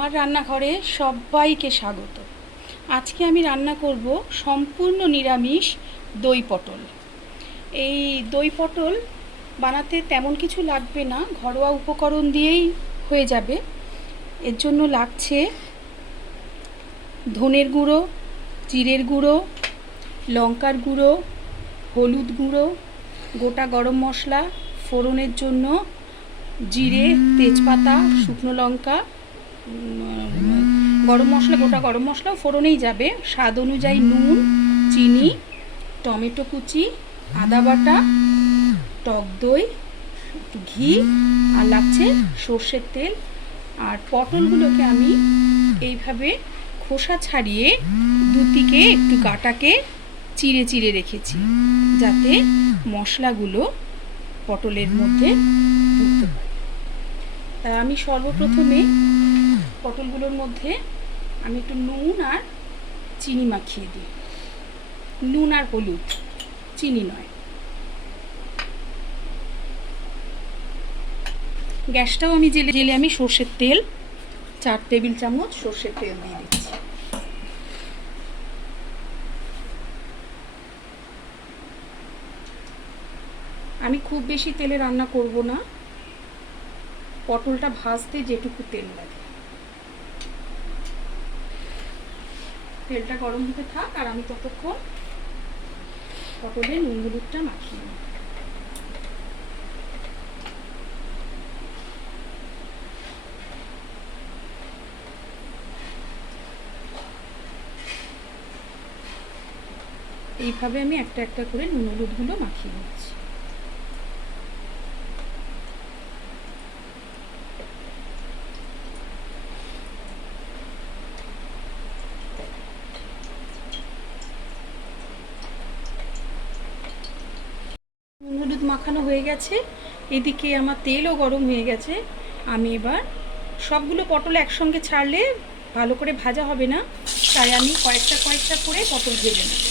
আমার রান্নাঘরে সবাইকে স্বাগত। আজকে আমি রান্না করব সম্পূর্ণ নিরামিষ দই পটল। এই দই পটল বানাতে তেমন কিছু লাগবে না, ঘরোয়া উপকরণ দিয়েই হয়ে যাবে। এর জন্য লাগছে ধনের গুঁড়ো, জিরের গুঁড়ো, লঙ্কার গুঁড়ো, হলুদ গুঁড়ো, গোটা গরম মশলা, ফোড়নের জন্য জিরে, তেজপাতা, শুকনো লঙ্কা, গরম মশলা, গোটা গরম মশলাও ফোড়নেই যাবে, স্বাদ অনুযায়ী নুন, চিনি, টমেটো কুচি, আদা বাটা, টক দই, একটু ঘি, আর লাগছে সর্ষের তেল। আর পটলগুলোকে আমি এইভাবে খোসা ছাড়িয়ে দুদিকে একটু গাটাকে চিড়ে চিড়ে রেখেছি, যাতে মশলাগুলো পটলের মধ্যে ঢুকতে পারে। তা আমি সর্বপ্রথমে পটলগুলোর মধ্যে আমি একটু নুন আর চিনি মাখিয়ে দিই। নুন আর হলুদ, চিনি নয়। গ্যাসটাও আমি জেলে আমি সর্ষের তেল 4 টেবিল চামচ সর্ষের তেল দিয়ে দিচ্ছি। আমি খুব বেশি তেলে রান্না করব না, পটলটা ভাজতে যেটুকু তেল লাগে। তেলটা গরম হতে থাক আর আমি ততক্ষণ পটলে নুন হলুদটা মাখিয়ে নিই। এইভাবে আমি একটা একটা করে নুন হলুদগুলো মাখিয়ে নিচ্ছি। নুন হলুদ মাখানো হয়ে গেছে, এদিকে আমার তেলও গরম হয়ে গেছে। আমি এবার সবগুলো পটল একসঙ্গে ছাড়লে ভালো করে ভাজা হবে না, তাই আমি কয়েকটা কয়েকটা করে পটল ভেজে নেব।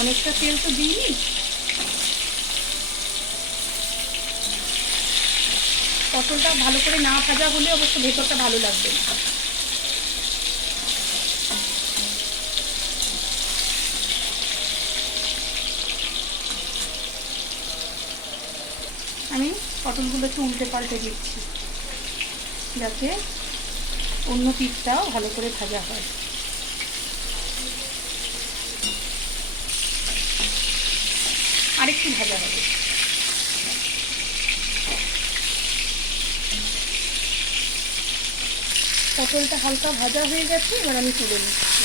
অনেকটা তেল তো দিইনি। পটলটা ভালো করে না ভাজা হলে অবশ্য ভেতরটা ভালো লাগবে না। আমি পটলগুলো একটু উল্টে পাল্টে দিচ্ছি, যাতে অন্য পিঠটাও ভালো করে ভাজা হয়। আরেকটু ভাজা হবে। পটলটা হালকা ভাজা হয়ে গেছে, এবার আমি তুলে নিচ্ছি।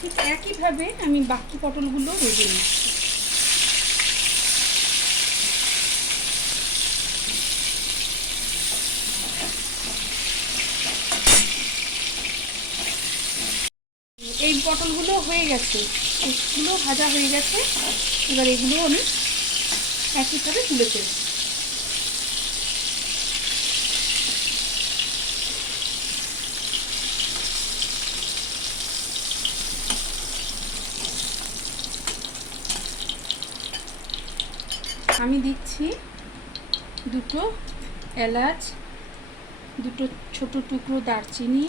ঠিক একইভাবে আমি বাকি পটলগুলো ভেজে নিচ্ছি। এই পটলগুলো হয়ে গেছে, এগুলো ভাজা হয়ে গেছে। এবার এগুলো আমি একইভাবে তুলে ফেলছি। আমি দিচ্ছি দুটো এলাচ, দুটো ছোট টুকরো দারচিনি,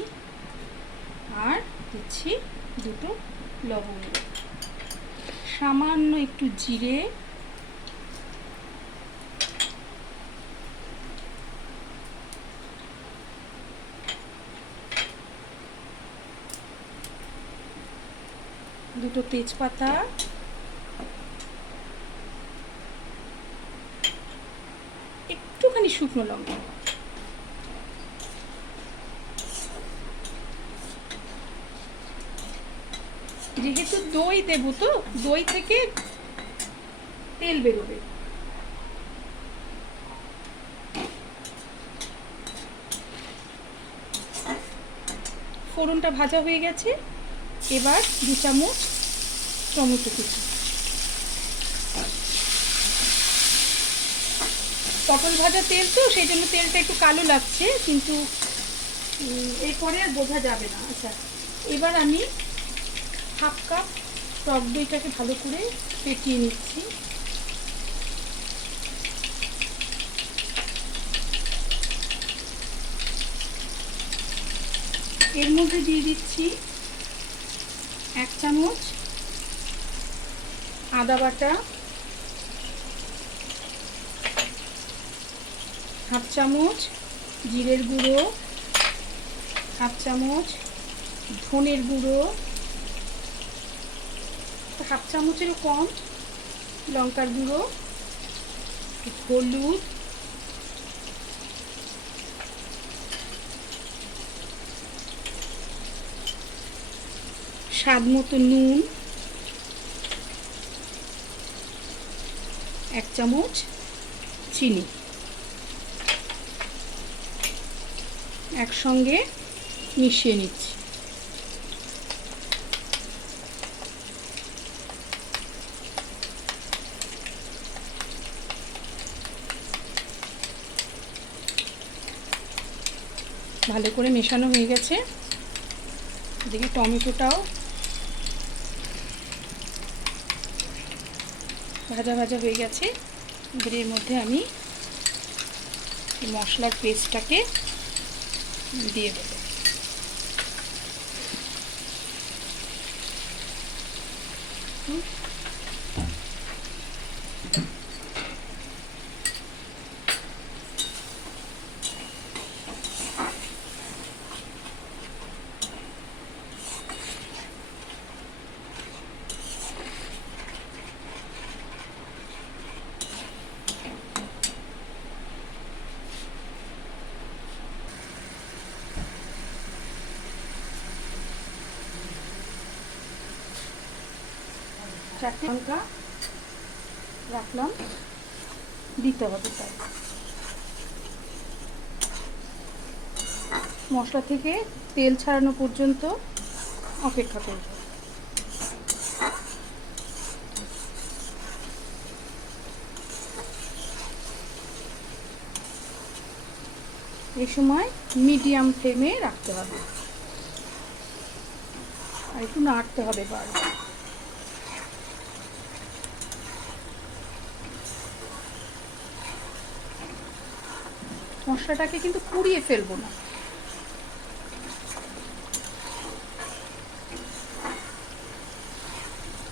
আর দিচ্ছি দুটো লবঙ্গ, সামান্য একটু জিরে, দুটো তেজপাতা, একটুখানি শুকনো লঙ্কা। যেহেতু দই দেবো, তো দই থেকে তেল বেরোবে। ফোড়নটা ভাজা হয়ে গেছে, এবার 2 চামচ টমেটো কুচি, পটল ভাজা তেল তো সেই জন্য তেলটা একটু কালো লাগছে, কিন্তু এরপরে আর বোঝা যাবে না। আচ্ছা, এবার আমি হাফ কাপ টক দইটাকে ভালো করে ফেটিয়ে নিচ্ছি। এর মধ্যে দিয়ে দিচ্ছি 1 চামচ আদা বাটা, হাফ চামচ জিরের গুঁড়ো, হাফ চামচ ধনের গুঁড়ো, হাফ চামচেরও কম লঙ্কার গুঁড়ো, হলুদ, স্বাদ মতো নুন, 1 চামচ চিনি একসঙ্গে মিশিয়ে নিচ্ছি। ভালো করে মেশানো হয়ে গেছে। এদিকে টমেটোটাও ভাজা ভাজা হয়ে গেছে। এবার এর মধ্যে আমি মশলার পেস্টটাকে দিয়ে দেব। চারটে লঙ্কা রাখলাম, দিতে হবে তাই। মশলা থেকে তেল ছাড়ানো পর্যন্ত অপেক্ষা করব। এই সময় মিডিয়াম ফ্লেমে রাখতে হবে আর একটু নাড়তে হবে বারবার। মশলাটাকে কিন্তু পুড়িয়ে ফেলবো না।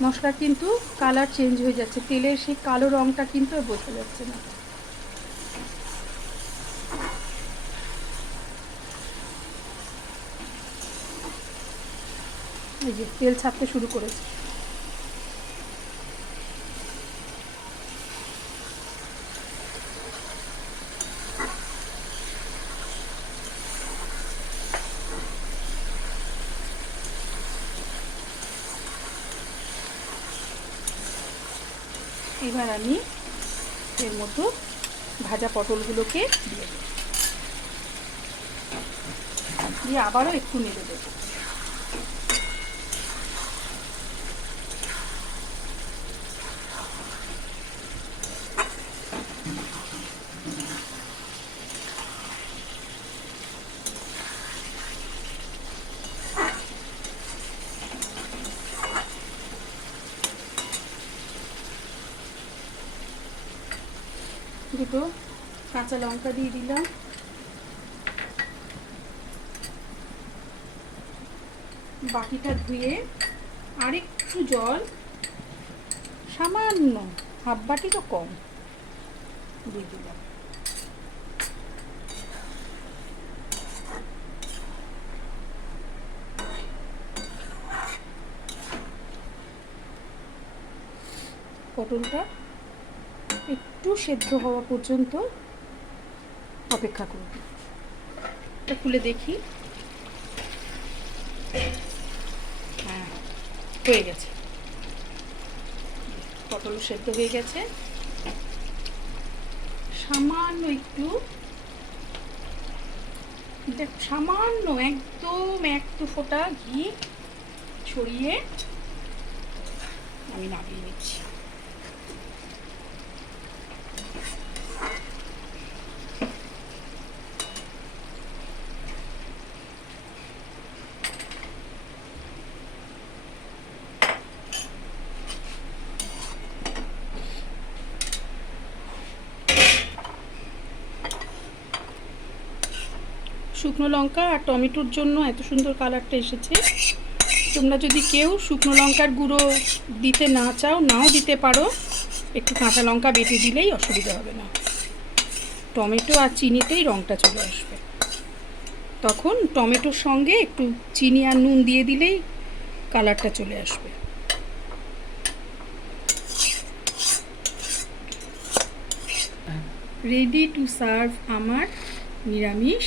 মশলা কিন্তু কালার চেঞ্জ হয়ে যাচ্ছে, তেলের সেই কালো রঙটা কিন্তু বোঝা যাচ্ছে না। এই যে তেল ছাড়তে শুরু করেছে। এবার আমি এর মধ্যে ভাজা পটলগুলোকে দিয়ে দেব, দিয়ে আবারও একটু নেড়ে দেব। দুটো কাঁচা লঙ্কা দিয়ে দিলাম, বাটিটা ধুয়ে আরেকটু জল, সামান্য হাফ বাটিরও কম দিয়ে দিলাম। পটলটা একটু সেদ্ধ হওয়া পর্যন্ত অপেক্ষা করব। এটা খুলে দেখি, হ্যাঁ হয়ে গেছে, পটল সেদ্ধ হয়ে গেছে। সামান্য একটু, সামান্য একদম একটু ফোঁটা ঘি ছড়িয়ে আমি নামিয়ে নিচ্ছি। শুকনো লঙ্কা আর টমেটোর জন্য এত সুন্দর কালারটা এসেছে। তোমরা যদি কেউ শুকনো লঙ্কার গুঁড়ো দিতে না চাও, নাও দিতে পারো, একটু কাঁচা লঙ্কা বেটে দিলেই অসুবিধা হবে না। টমেটো আর চিনিতেই রঙটা চলে আসবে। তখন টমেটোর সঙ্গে একটু চিনি আর নুন দিয়ে দিলেই কালারটা চলে আসবে। রেডি টু সার্ভ আমার নিরামিষ